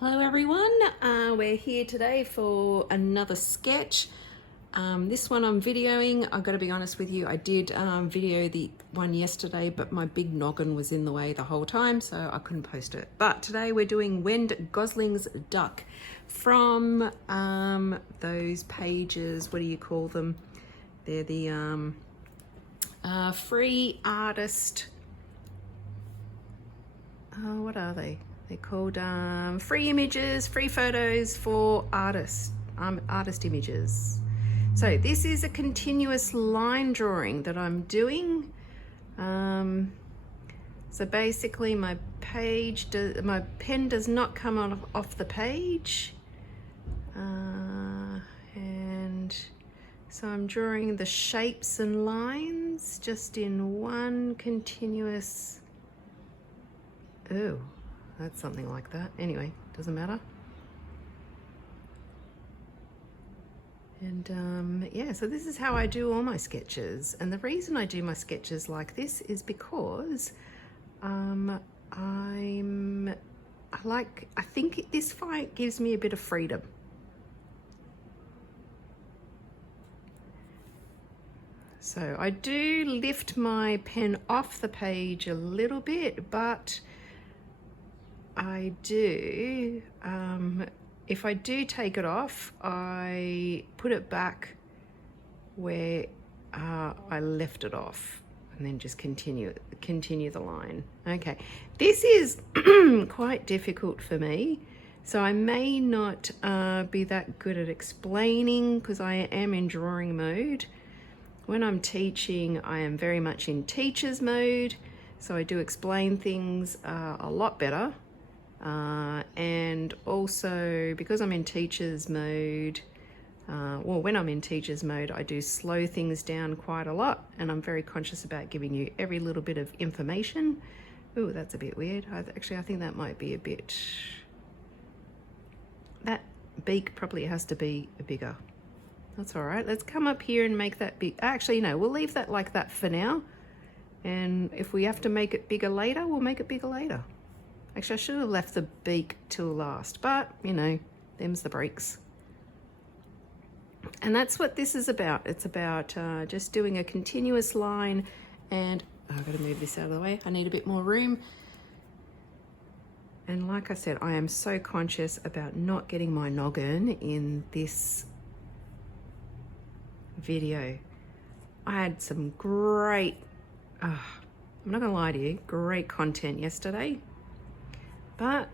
Hello everyone, we're here today for another sketch. This one I'm videoing. I've got to be honest with you, I did video the one yesterday, but my big noggin was in the way the whole time, so I couldn't post it. But today we're doing Wend Gosling's duck from those pages, what do you call them? They're the free artist, what are they? They're called free images, free photos for artists, artist images. So this is a continuous line drawing that I'm doing. So basically my pen does not come off the page. And so I'm drawing the shapes and lines just in one continuous, oh. That's something like that. Anyway, doesn't matter. And yeah, so this is how I do all my sketches. And the reason I do my sketches like this is because I think this fight gives me a bit of freedom. So I do lift my pen off the page a little bit, but I do, if I do take it off, I put it back where I left it off and then just continue the line. Okay, this is quite difficult for me, so I may not be that good at explaining because I am in drawing mode. When I'm teaching, I am very much in teacher's mode, so I do explain things a lot better. And also because I'm in teacher's mode, when I'm in teacher's mode, I do slow things down quite a lot, and I'm very conscious about giving you every little bit of information. Ooh, that's a bit weird. I think that might be a bit, that beak probably has to be bigger. That's all right. Let's come up here and make that big. Actually, no, we'll leave that like that for now. And if we have to make it bigger later, we'll make it bigger later. Actually, I should have left the beak till last, but you know, them's the breaks. And that's what this is about. It's about just doing a continuous line, and I've got to move this out of the way. I need a bit more room. And like I said, I am so conscious about not getting my noggin in this video. I had some great, I'm not gonna lie to you, great content yesterday. But,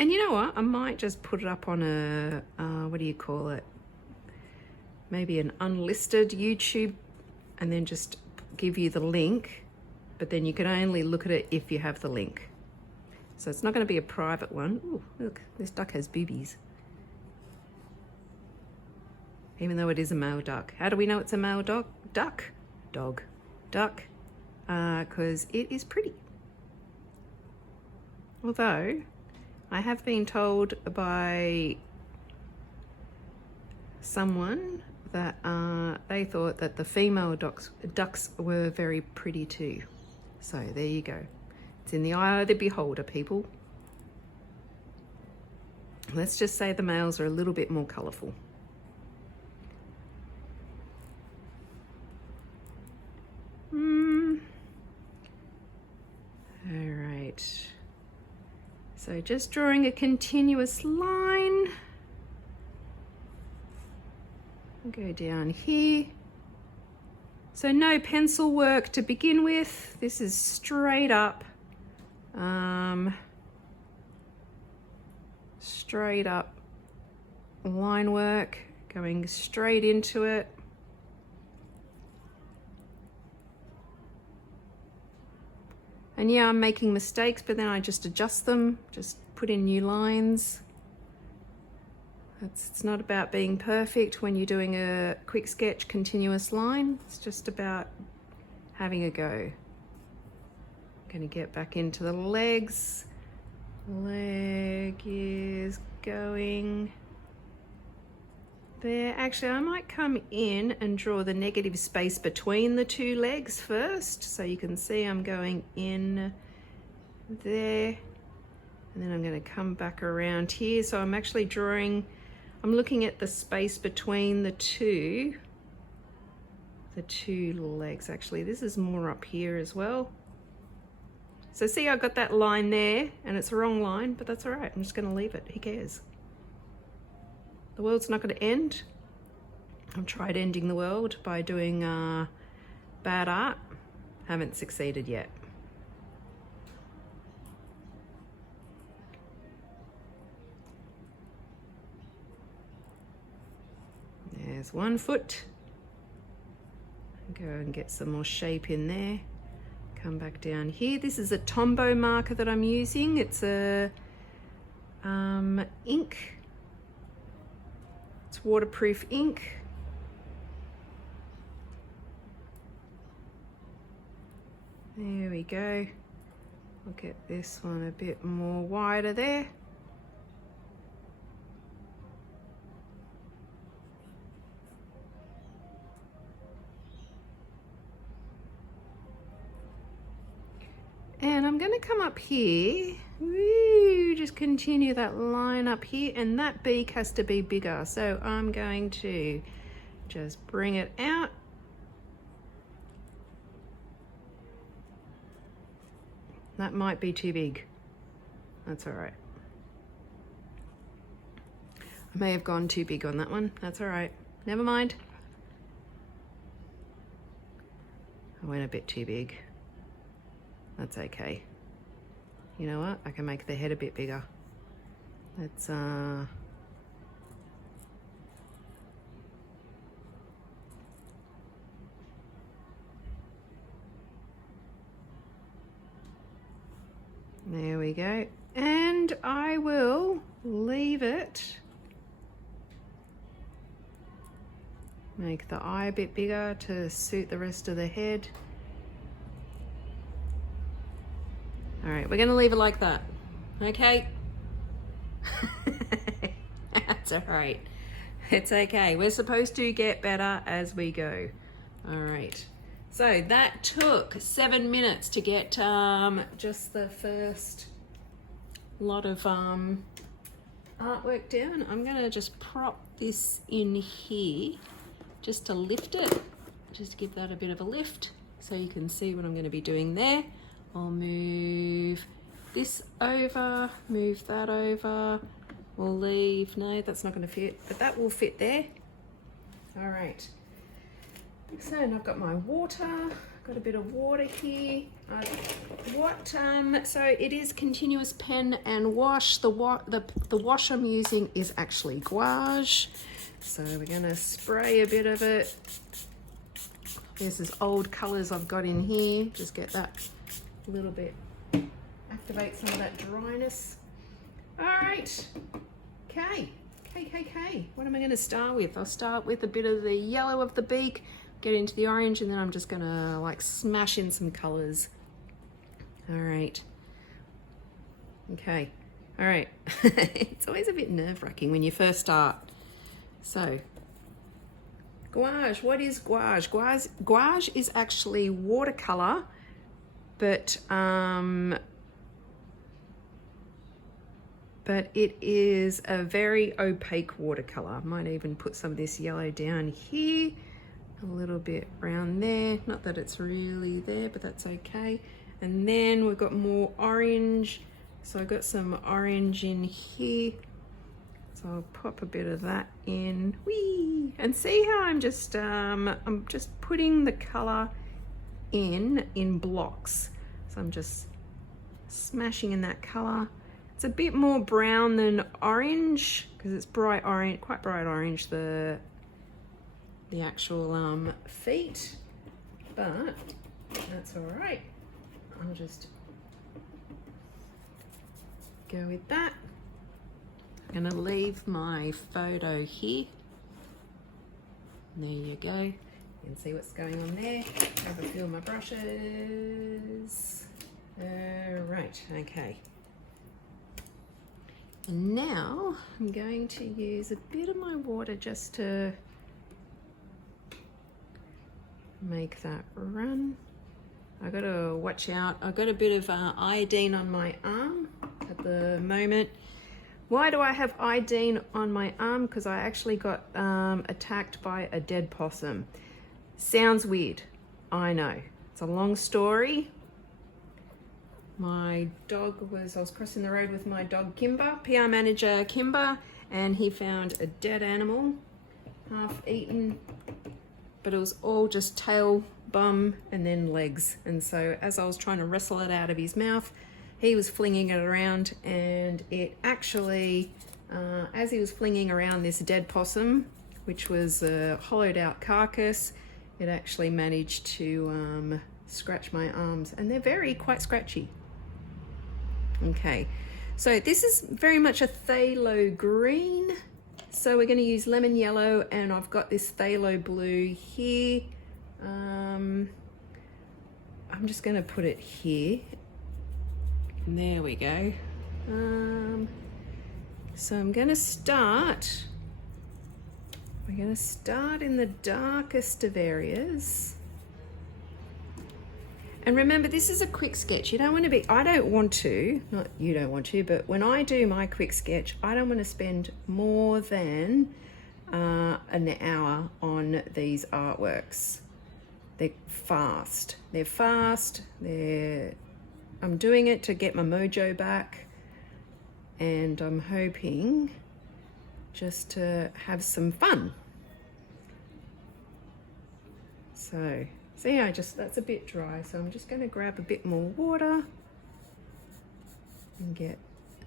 and you know what, I might just put it up on a, what do you call it? Maybe an unlisted YouTube, and then just give you the link, but then you can only look at it if you have the link. So it's not going to be a private one. Ooh, look, this duck has boobies. Even though it is a male duck. How do we know it's a male duck? Duck. Because it is pretty. Although I have been told by someone that they thought that the female ducks were very pretty too. So there you go. It's in the eye of the beholder, people. Let's just say the males are a little bit more colourful. All right. So just drawing a continuous line. Go down here. So no pencil work to begin with. This is straight up, line work, going straight into it. And yeah, I'm making mistakes, but then I just adjust them, just put in new lines. It's not about being perfect when you're doing a quick sketch continuous line. It's just about having a go. I'm going to get back into the legs. Leg is going there. Actually, I might come in and draw the negative space between the two legs first, so you can see I'm going in there, and then I'm going going to come back around here. So I'm actually drawing, I'm looking at the space between the two legs. Actually, this is more up here as well. So see, I got that line there, and it's the wrong line, but that's all right. I'm just going to leave it. Who cares? The world's not going to end. I've tried ending the world by doing bad art. Haven't succeeded yet. There's one foot. Go and get some more shape in there. Come back down here. This is a Tombow marker that I'm using. It's a ink. It's waterproof ink. There we go. I'll get this one a bit more wider there. And I'm going to come up here, woo, just continue that line up here, and that beak has to be bigger. So I'm going to just bring it out. That might be too big. That's all right. I may have gone too big on that one. That's all right. Never mind. I went a bit too big. That's okay. You know what? I can make the head a bit bigger. Let's there we go. And I will leave it. Make the eye a bit bigger to suit the rest of the head. All right, we're gonna leave it like that, okay? That's all right. It's okay. We're supposed to get better as we go. All right. So that took 7 minutes to get just the first lot of artwork down. I'm gonna just prop this in here just to lift it, just to give that a bit of a lift so you can see what I'm gonna be doing there. I'll move this over, move that over. We'll leave, no, that's not going to fit, but that will fit there. All right. So, and I've got my water, got a bit of water here. So it is continuous pen and wash. The wash I'm using is actually gouache. So we're going to spray a bit of it. This is old colors I've got in here. Just get that a little bit, activate some of that dryness. All right, okay. What am I going to start with? I'll start with a bit of the yellow of the beak, get into the orange, and then I'm just going to like smash in some colors. All right. Okay. All right. It's always a bit nerve-wracking when you first start. So, gouache. What is gouache? Gouache is actually watercolor, but it is a very opaque watercolor. I might even put some of this yellow down here, a little bit around there. Not that it's really there, but that's okay. And then we've got more orange. So I've got some orange in here. So I'll pop a bit of that in. Whee! And see how I'm just putting the color in blocks. So I'm just smashing in that color. It's a bit more brown than orange because it's bright orange, quite bright orange, the actual feet, but that's all right. I'll just go with that. I'm gonna leave my photo here. There you go. You can see what's going on there. Have a few of my brushes. Right, okay. And now I'm going to use a bit of my water just to make that run. I gotta watch out. I've got a bit of iodine on my arm at the moment. Why do I have iodine on my arm? Because I actually got attacked by a dead possum. Sounds weird, I know. It's a long story. I was crossing the road with my dog Kimber, PR manager Kimber, and he found a dead animal, half eaten, but it was all just tail, bum, and then legs. And so as I was trying to wrestle it out of his mouth, he was flinging it around, and it actually, as he was flinging around this dead possum, which was a hollowed out carcass, it actually managed to scratch my arms, and they're quite scratchy. Okay, so this is very much a phthalo green. So we're going to use lemon yellow, and I've got this phthalo blue here. I'm just going to put it here. And there we go. So I'm going to start. We're going to start in the darkest of areas. And remember, this is a quick sketch. You don't want to be, I don't want to, not you don't want to, but when I do my quick sketch, I don't want to spend more than an hour on these artworks. They're fast. I'm doing it to get my mojo back, and I'm hoping just to have some fun. So, see, that's a bit dry, so I'm just going to grab a bit more water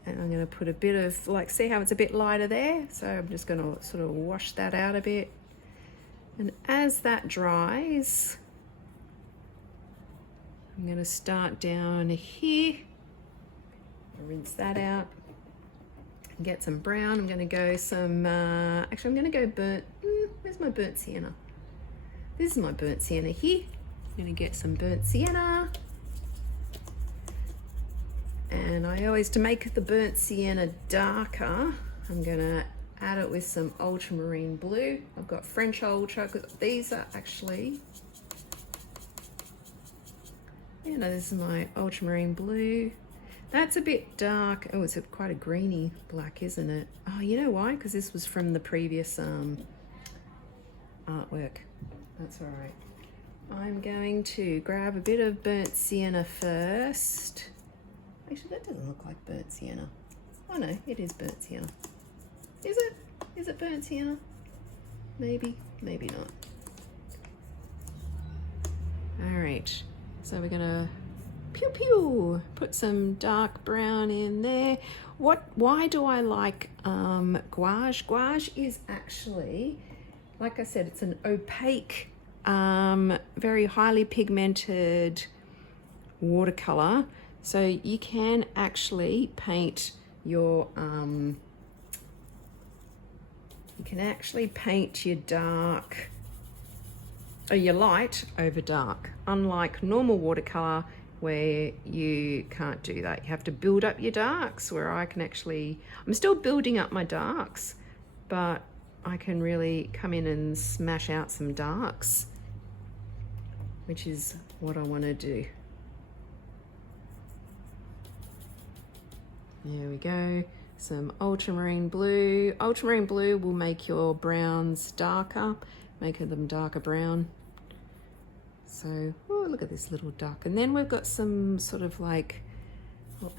and I'm going to put a bit of, see how it's a bit lighter there? So I'm just going to sort of wash that out a bit. And as that dries, I'm going to start down here. Rinse that out and get some brown. I'm going to go actually I'm going to go burnt, where's my burnt sienna? This is my burnt sienna here. I'm going to get some burnt sienna. And I always, to make the burnt sienna darker, I'm going to add it with some ultramarine blue. I've got French ultra, because these are actually, this is my ultramarine blue. That's a bit dark. Oh, it's quite a greeny black, isn't it? Oh, you know why? Because this was from the previous artwork. That's all right. I'm going to grab a bit of burnt sienna first. Actually, that doesn't look like burnt sienna. Oh no, it is burnt sienna. Is it? Is it burnt sienna? Maybe, maybe not. All right, so we're gonna put some dark brown in there. Why do I like gouache? Gouache is actually, like I said, it's an opaque, very highly pigmented watercolor. So you can actually paint your dark or your light over dark, unlike normal watercolor where you can't do that. You have to build up your darks, where I'm still building up my darks, but I can really come in and smash out some darks, which is what I want to do. There we go. Some ultramarine blue. Ultramarine blue will make your browns darker, making them darker brown. So, oh, look at this little duck. And then we've got some sort of we'll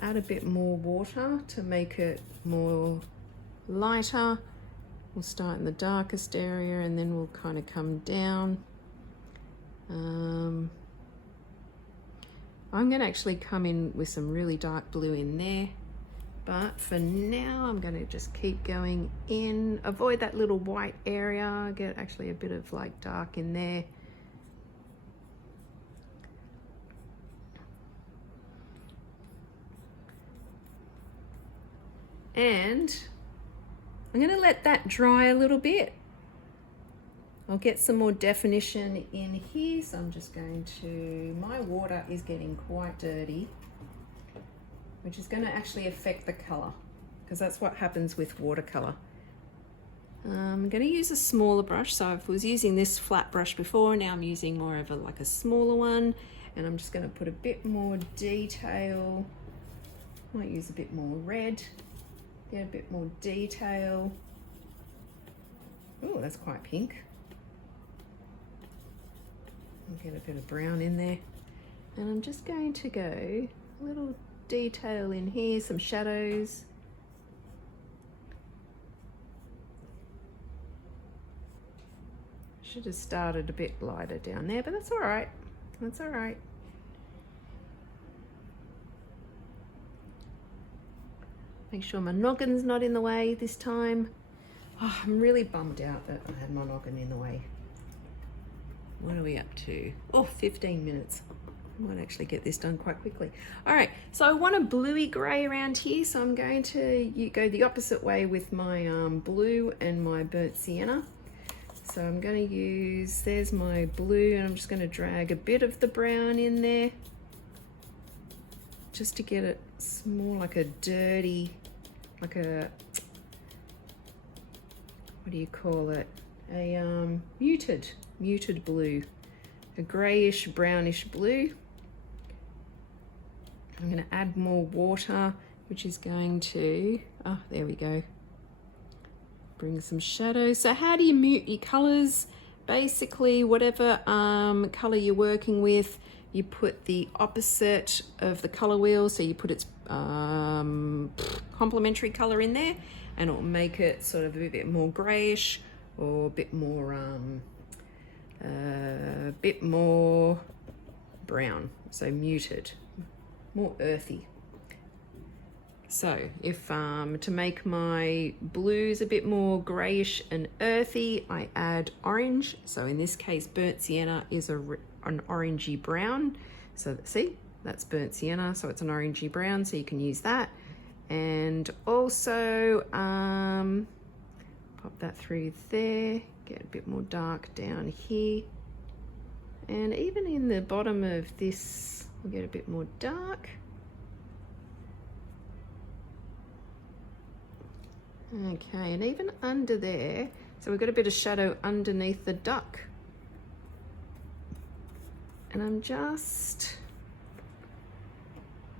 add a bit more water to make it more lighter. We'll start in the darkest area and then we'll kind of come down. I'm going to actually come in with some really dark blue in there. But for now, I'm going to just keep going in. Avoid that little white area. Get actually a bit of dark in there. And I'm going to let that dry a little bit. I'll get some more definition in here. So I'm just going to, my water is getting quite dirty, which is going to actually affect the color, because that's what happens with watercolor. I'm going to use a smaller brush. So I was using this flat brush before, now I'm using more of a smaller one, and I'm just going to put a bit more detail Might use a bit more red, get a bit more detail. Oh, that's quite pink. I'll get a bit of brown in there. And I'm just going to go a little detail in here, some shadows. Should have started a bit lighter down there, but that's all right. That's all right. Make sure my noggin's not in the way this time. Oh, I'm really bummed out that I had my noggin in the way. What are we up to? Oh, 15 minutes. I might actually get this done quite quickly. All right, so I want a bluey gray around here, so I'm going to go the opposite way with my blue and my burnt sienna. So I'm going to use, there's my blue, and I'm just going to drag a bit of the brown in there just to get it more like a dirty, like a, what do you call it? A muted blue, a grayish brownish blue. I'm going to add more water, which is going to, oh, there we go, bring some shadow. So how do you mute your colors? Basically, whatever color you're working with, you put the opposite of the color wheel, so you put its complementary color in there, and it'll make it sort of a bit more grayish or a bit more brown, so muted, more earthy. So if to make my blues a bit more grayish and earthy, I add orange. So in this case, burnt sienna is an orangey brown. So see, that's burnt sienna, so it's an orangey brown, so you can use that. And also pop that through there, get a bit more dark down here. And even in the bottom of this, we'll get a bit more dark. Okay, and even under there, so we've got a bit of shadow underneath the duck. And I'm just,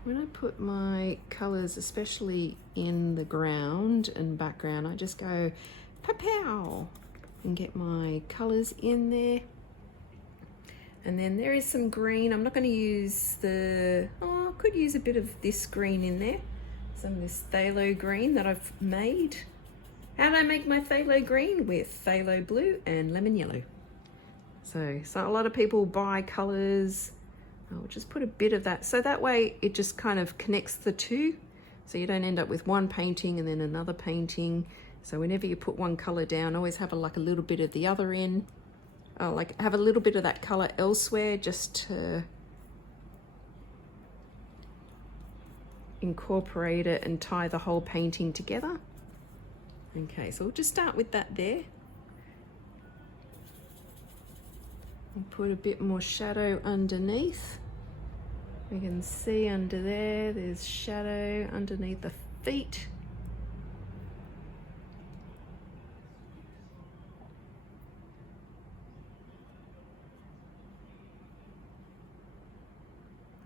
when I put my colors, especially in the ground and background, I just go pow and get my colors in there. And then there is some green. I'm not going to use the, oh, I could use a bit of this green in there. Some of this phthalo green that I've made. How did I make my phthalo green? With phthalo blue and lemon yellow. So a lot of people buy colors. I'll just put a bit of that. So that way it just kind of connects the two. So you don't end up with one painting and then another painting. So whenever you put one color down, always have like a little bit of the other in. Like have a little bit of that color elsewhere, just to incorporate it and tie the whole painting together. Okay, so we'll just start with that there. And put a bit more shadow underneath. We can see under there, there's shadow underneath the feet.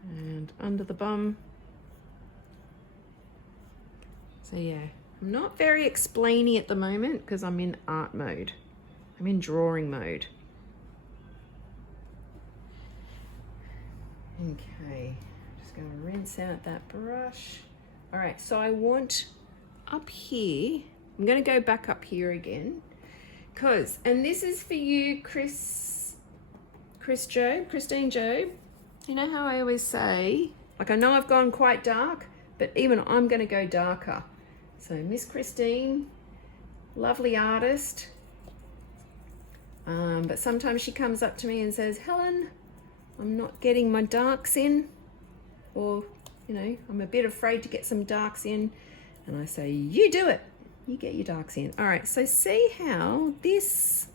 And under the bum. So yeah, I'm not very explainy at the moment because I'm in art mode. I'm in drawing mode. Okay, just going to rinse out that brush. All right, so I want up here, I'm going to go back up here again because, and this is for you, Christine Job. You know how I always say, like I know I've gone quite dark, but even I'm going to go darker. So Miss Christine, lovely artist, but sometimes she comes up to me and says, Helen, I'm not getting my darks in, or, you know, I'm a bit afraid to get some darks in. And I say, you do it, you get your darks in. All right, so see how this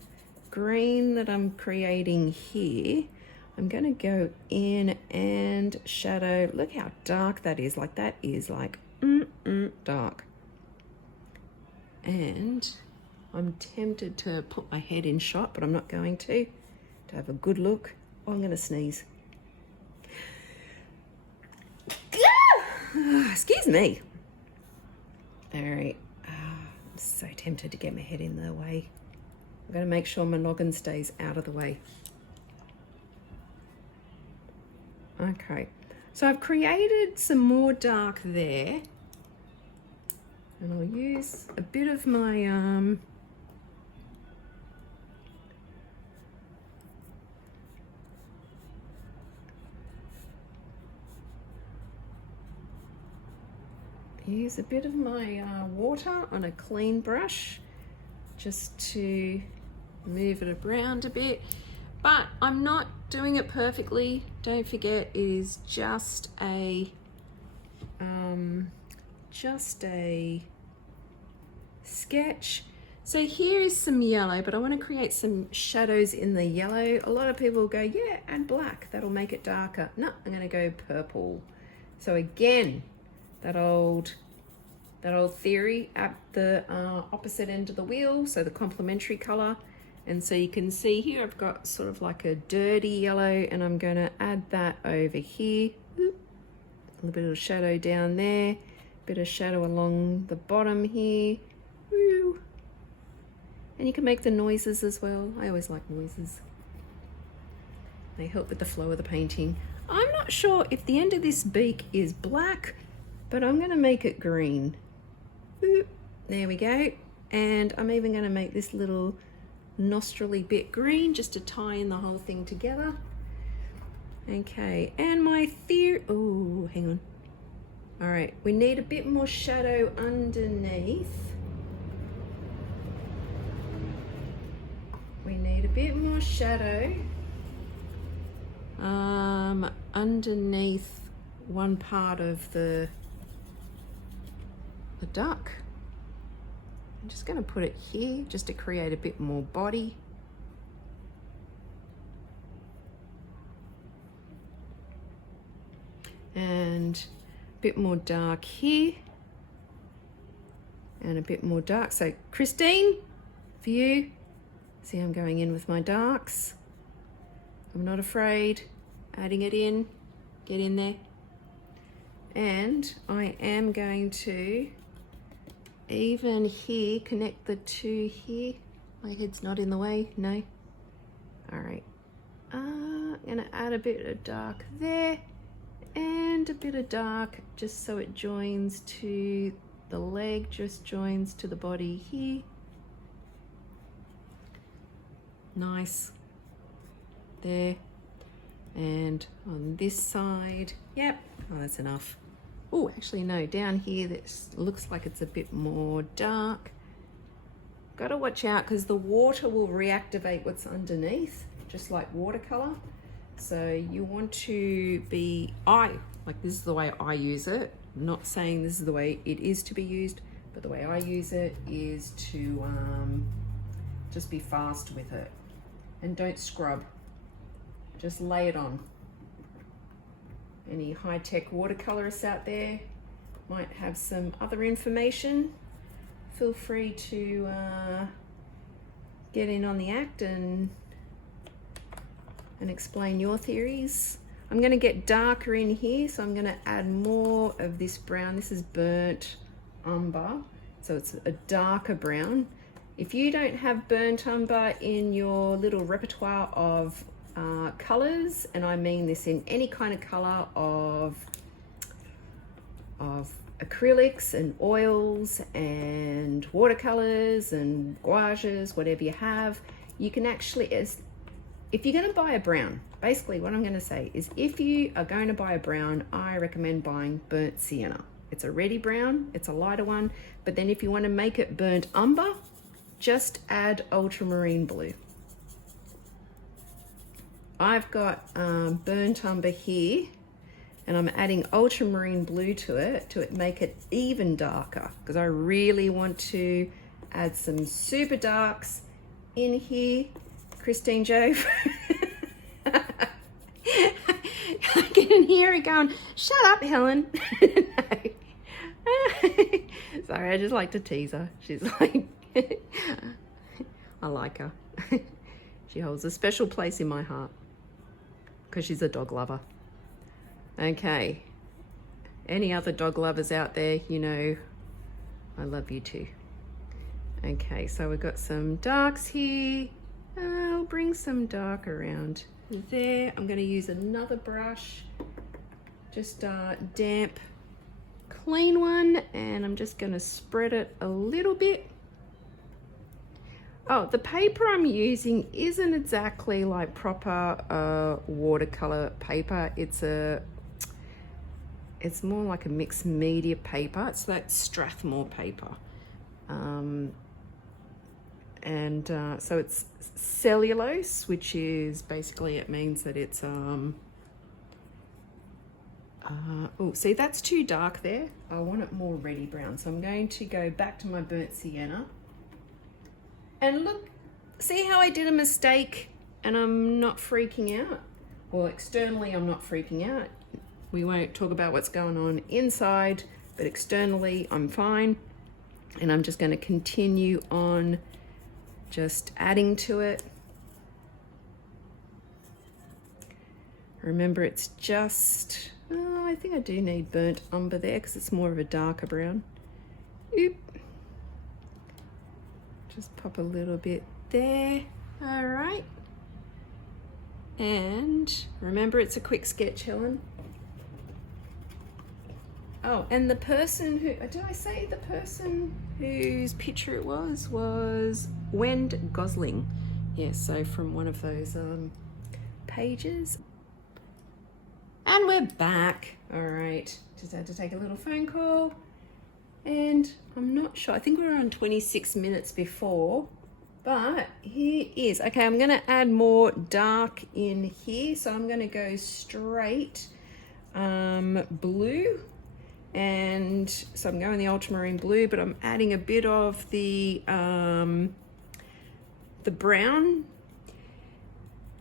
green that I'm creating here, I'm gonna go in and shadow. Look how dark that is. Like that is like dark. And I'm tempted to put my head in shot, but I'm not going to have a good look. Oh, I'm gonna sneeze. Excuse me. All right. I'm so tempted to get my head in the way. I'm going to make sure my noggin stays out of the way. Okay. So I've created some more dark there. And I'll use a bit of my use a bit of my water on a clean brush just to move it around a bit, but I'm not doing it perfectly. Don't forget, it is just a sketch. So here is some yellow, but I want to create some shadows in the yellow. A lot of people go, yeah, add black, that'll make it darker. No, I'm going to go purple. So again, that old theory at the opposite end of the wheel, so the complementary color. And so you can see here I've got sort of like a dirty yellow, and I'm going to add that over here. Oop. A little bit of shadow down there, bit of shadow along the bottom here. Woo. And you can make the noises as well. I always like noises. They help with the flow of the painting. I'm not sure if the end of this beak is black, but I'm going to make it green. Boop. There we go. And I'm even going to make this little nostril-y bit green just to tie in the whole thing together. Okay, and my theory, oh, hang on. All right, we need a bit more shadow underneath. We need a bit more shadow underneath one part of the duck. I'm just going to put it here just to create a bit more body. And a bit more dark here. And a bit more dark. So Christine, for you, see I'm going in with my darks. I'm not afraid. Adding it in. Get in there. And I am going to even here connect the two here. My head's not in the way, no. All right, I'm gonna add a bit of dark there and a bit of dark just so it joins to the leg, just joins to the body here. Nice. There. And on this side, yep, oh, that's enough. Oh, actually no, down here this looks like it's a bit more dark. Got to watch out because the water will reactivate what's underneath, just like watercolor. So you want to be, like this is the way I use it. I'm not saying this is the way it is to be used, but the way I use it is to just be fast with it. And don't scrub, just lay it on. Any high-tech watercolorists out there might have some other information. Feel free to get in on the act and explain your theories. I'm going to get darker in here, so I'm going to add more of this brown. This is burnt umber, so it's a darker brown. If you don't have burnt umber in your little repertoire of colors, and I mean this in any kind of color of acrylics and oils and watercolors and gouaches, whatever you have, you can actually, if you're going to buy a brown, basically what I'm going to say is if you are going to buy a brown, I recommend buying burnt sienna. It's a ready brown, it's a lighter one, but then if you want to make it burnt umber, just add ultramarine blue. I've got burnt umber here, and I'm adding ultramarine blue to it to make it even darker, because I really want to add some super darks in here. Christine Joe. I can hear it going, shut up, Helen. Sorry, I just like to tease her. She's like, I like her. She holds a special place in my heart because she's a dog lover. Okay, Any other dog lovers out there, you know, I love you too. Okay, so we've got some darks here. I'll bring some dark around there. I'm going to use another brush, just a damp, clean one, and I'm just going to spread it a little bit. Oh, the paper I'm using isn't exactly like proper watercolor paper. It's more like a mixed media paper. It's that Strathmore paper. So it's cellulose, which is basically, it means that it's, oh, see, that's too dark there. I want it more reddy brown. So I'm going to go back to my burnt sienna. And look, see how I did a mistake and I'm not freaking out? Well, externally, I'm not freaking out. We won't talk about what's going on inside, but externally, I'm fine. And I'm just going to continue on just adding to it. Remember, it's just, oh, I think I do need burnt umber there because it's more of a darker brown. Oop. Just pop a little bit there. All right. And remember, it's a quick sketch, Helen. Oh, and the person who, did I say the person whose picture it was Wend Gosling. Yes, so from one of those pages. And we're back. All right, just had to take a little phone call. And I'm not sure, I think we were on 26 minutes before, but here is, okay, I'm gonna add more dark in here. So I'm gonna go straight blue. And so I'm going the ultramarine blue, but I'm adding a bit of the brown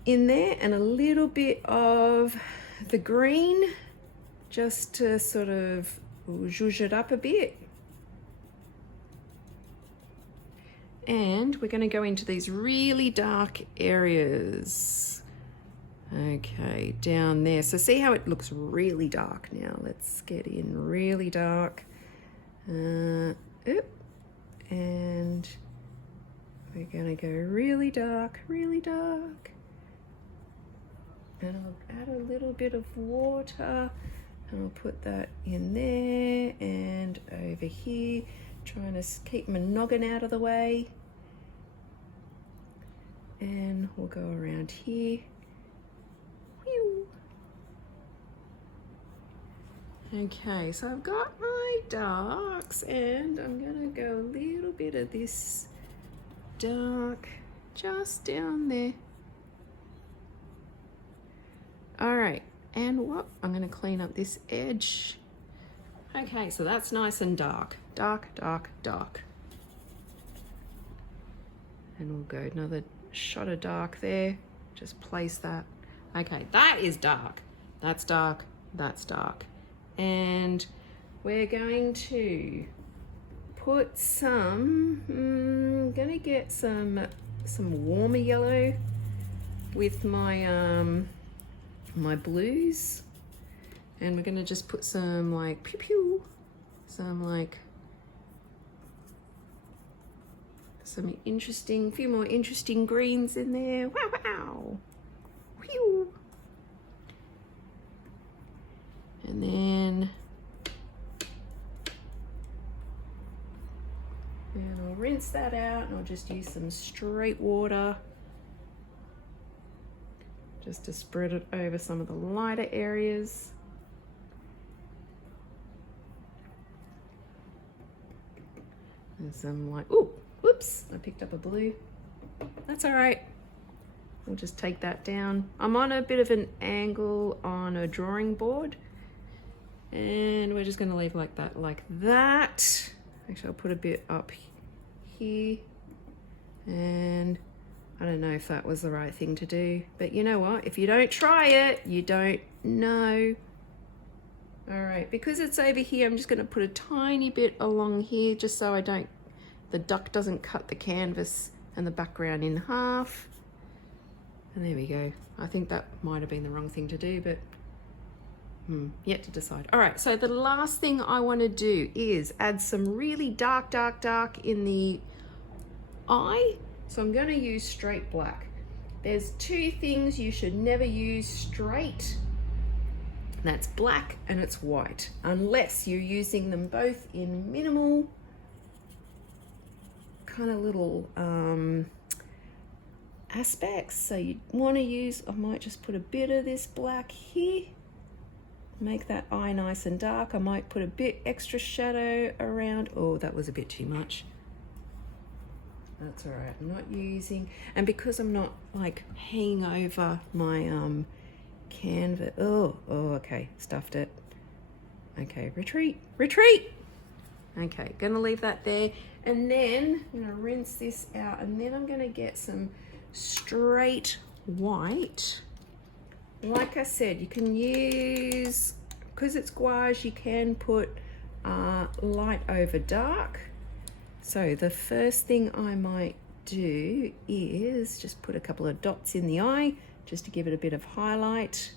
in there and a little bit of the green, just to sort of zhuzh it up a bit. And we're going to go into these really dark areas. Okay, down there. So see how it looks really dark now. Let's get in really dark. And we're going to go really dark, really dark. And I'll add a little bit of water and I'll put that in there and over here, trying to keep my noggin out of the way. And we'll go around here. Okay, so I've got my darks and I'm gonna go a little bit of this dark just down there. All right, and what? I'm gonna clean up this edge. Okay, so that's nice and dark. Dark, dark, dark. And we'll go another shot of dark there. Just place that. Okay, that is dark. That's dark, that's dark. And we're going to put some, gonna get some warmer yellow with my my blues, and we're gonna just put some like pew pew, some like some interesting, few more interesting greens in there. Wow, wow. Whew. And then I'll rinse that out and I'll just use some straight water just to spread it over some of the lighter areas. And some like, ooh, whoops, I picked up a blue. That's all right. We'll just take that down. I'm on a bit of an angle on a drawing board. And we're just gonna leave like that, like that. Actually, I'll put a bit up here. And I don't know if that was the right thing to do, but you know what? If you don't try it, you don't know. All right, because it's over here, I'm just gonna put a tiny bit along here just so the duck doesn't cut the canvas and the background in half. And there we go. I think that might have been the wrong thing to do, but Yet to decide. All right, so the last thing I want to do is add some really dark in the eye. So I'm going to use straight black. There's two things you should never use straight. That's black and it's white, unless you're using them both in minimal kind of little aspects. So you want to use, I might just put a bit of this black here, make that eye nice and dark. I might put a bit extra shadow around. Oh, that was a bit too much. That's all right. I'm not using, and because I'm not like hanging over my canvas. Oh, okay, stuffed it. Okay, retreat. Okay, gonna leave that there, and then I'm gonna rinse this out, and then I'm gonna get some straight white. Like I said, you can use, because it's gouache, you can put light over dark. So the first thing I might do is just put a couple of dots in the eye, just to give it a bit of highlight.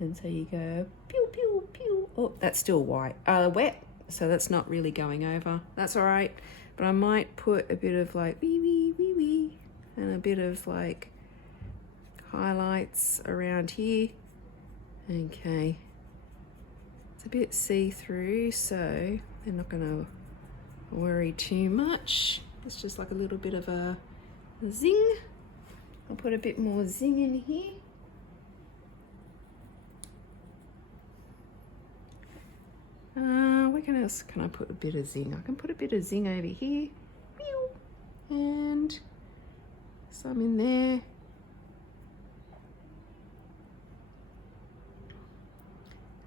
And so you go pew pew pew. Oh, that's still white, wet, so that's not really going over. That's all right. But I might put a bit of like wee, and a bit of like highlights around here. Okay, it's a bit see-through, so they're not gonna worry too much. It's just like a little bit of a zing. I'll put a bit more zing in here. Where else can I put a bit of zing? I can put a bit of zing over here. And some in there.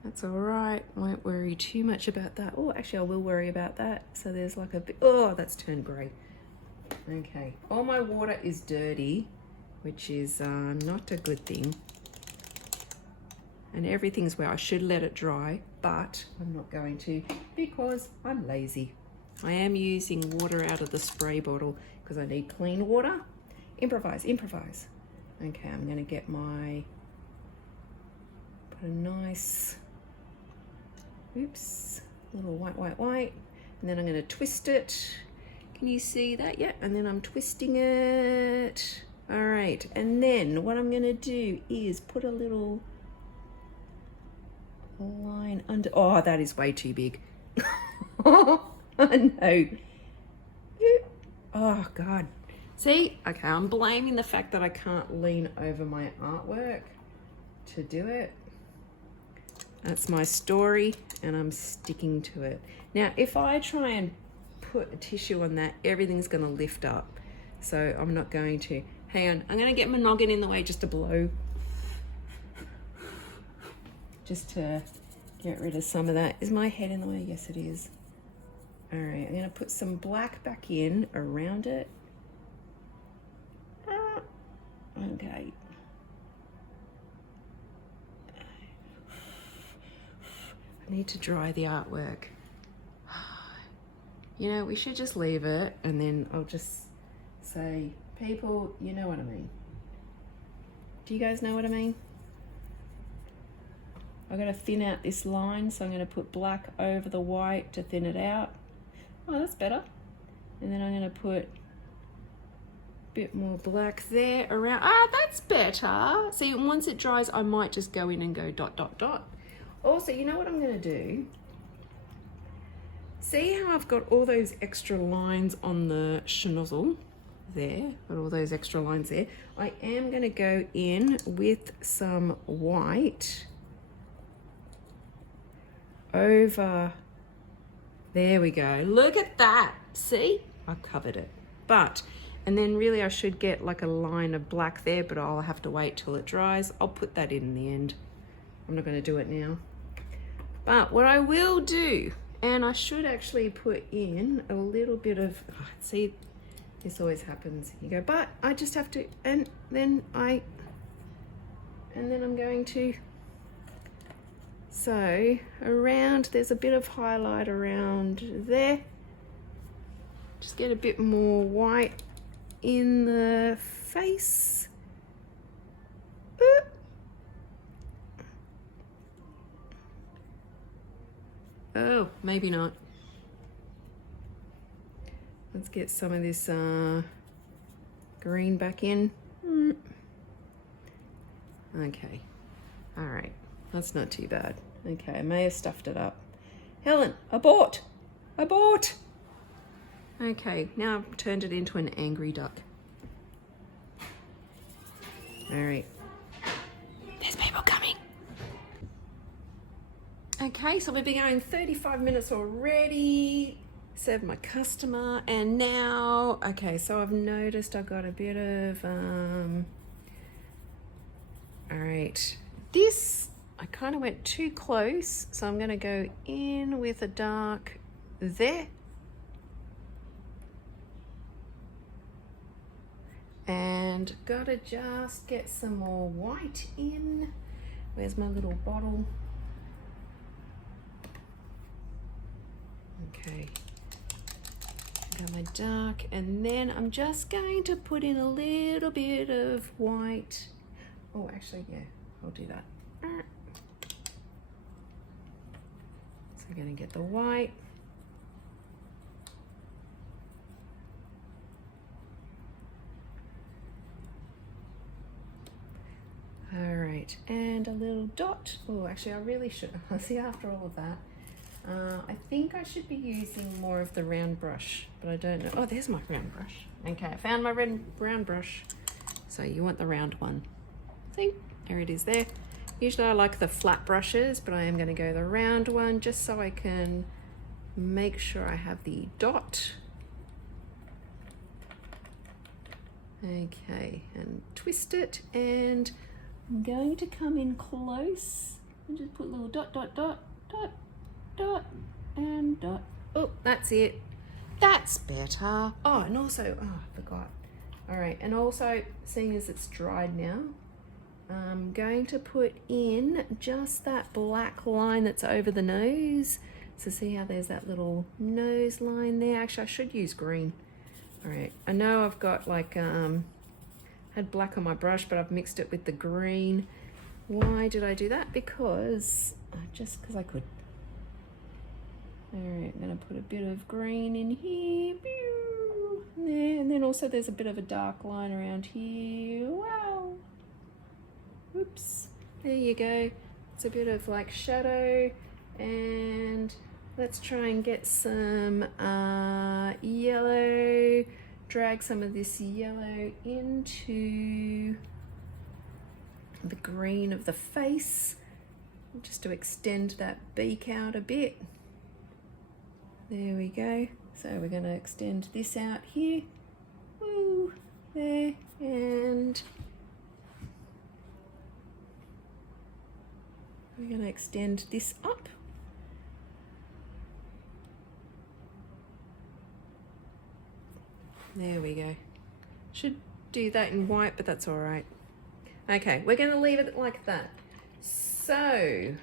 That's all right. I won't worry too much about that. Oh, actually, I will worry about that. So there's like a bit, oh, that's turned grey. Okay, all my water is dirty, which is not a good thing. And everything's where I should let it dry, but I'm not going to because I'm lazy. I am using water out of the spray bottle because I need clean water. Improvise. Okay, I'm gonna get my, put a nice, oops, little white, and then I'm gonna twist it. Can you see that? Yeah, and then I'm twisting it. All right, and then what I'm gonna do is put a little line under. Oh, that is way too big. Oh no. Oh God. See, okay, I'm blaming the fact that I can't lean over my artwork to do it. That's my story and I'm sticking to it. Now, if I try and put a tissue on that, everything's gonna lift up. So I'm not going to. Hang on, I'm gonna get my noggin in the way just to blow. Just to get rid of some of that. Is my head in the way? Yes, it is. All right, I'm gonna put some black back in around it. Okay. I need to dry the artwork. You know, we should just leave it and then I'll just say, people, you know what I mean. Do you guys know what I mean? I'm going to thin out this line, so I'm going to put black over the white to thin it out. Oh, that's better. And then I'm going to put a bit more black there around. Ah, that's better. See, once it dries, I might just go in and go dot, dot, dot. Also, you know what I'm going to do? See how I've got all those extra lines on the schnozzle there? Got all those extra lines there. I am going to go in with some white over, there we go. Look at that. See, I covered it. But, and then really I should get like a line of black there, but I'll have to wait till it dries. I'll put that in the end. I'm not going to do it now. But what I will do, and I should actually put in a little bit of, oh, see, this always happens. You go, but I just have to, and then I'm going to, so around, there's a bit of highlight around there. Just get a bit more white in the face. Oh, maybe not. Let's get some of this green back in. Okay, all right, that's not too bad. Okay, I may have stuffed it up. Helen, abort! Abort! Okay, now I've turned it into an angry duck. All right, there's people coming. Okay, so we've been going 35 minutes already. Served my customer, and now, okay, so I've noticed I've got a bit of, all right, this, I kind of went too close, so I'm gonna go in with a dark there. And gotta just get some more white in. Where's my little bottle? Okay. Got my dark, and then I'm just going to put in a little bit of white. Oh, actually, yeah, I'll do that. So I'm going to get the white. All right, and a little dot. Oh, actually, I really should. See, after all of that, I think I should be using more of the round brush, but I don't know. Oh, there's my round brush. Okay, I found my round brush. So you want the round one. See, there it is there. Usually I like the flat brushes, but I am going to go the round one just so I can make sure I have the dot. Okay, and twist it, and I'm going to come in close and just put a little dot, dot, dot, dot, dot, and dot. Oh, that's it. That's better. Oh, and also, oh, I forgot. All right, and also, seeing as it's dried now, I'm going to put in just that black line that's over the nose. So see how there's that little nose line there? Actually, I should use green. All right, I know I've got like, had black on my brush, but I've mixed it with the green. Why did I do that? Because, just because I could. All right, I'm gonna put a bit of green in here. There, and then also there's a bit of a dark line around here. Wow. Oops, there you go. It's a bit of like shadow, and let's try and get some yellow. Drag some of this yellow into the green of the face, just to extend that beak out a bit. There we go. So we're going to extend this out here. Woo, there, and we're going to extend this up. There we go. Should do that in white, but that's all right. Okay, we're going to leave it like that. So,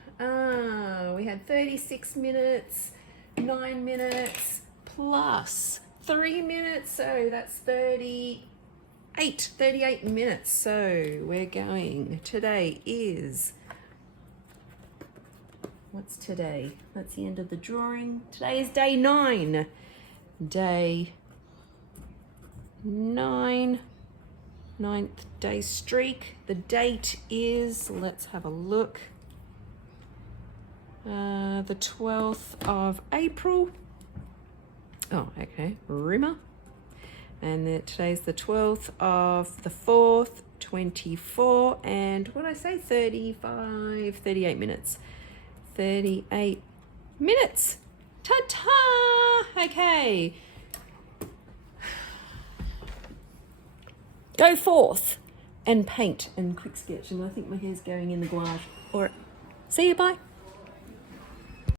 we had 36 minutes, 9 minutes, plus 3 minutes, so that's 38 minutes. So we're going, today is, what's today? That's the end of the drawing. Today is day 9. Day 9, 9th day streak. The date is, let's have a look, the 12th of April. Oh, okay, Ruma. And today's the 12th of the 4th, 24, and what did I say, 38 minutes. 38 minutes. Ta-ta! Okay. Go forth and paint and quick sketch. And I think my hair's going in the gouache. Or see you, bye.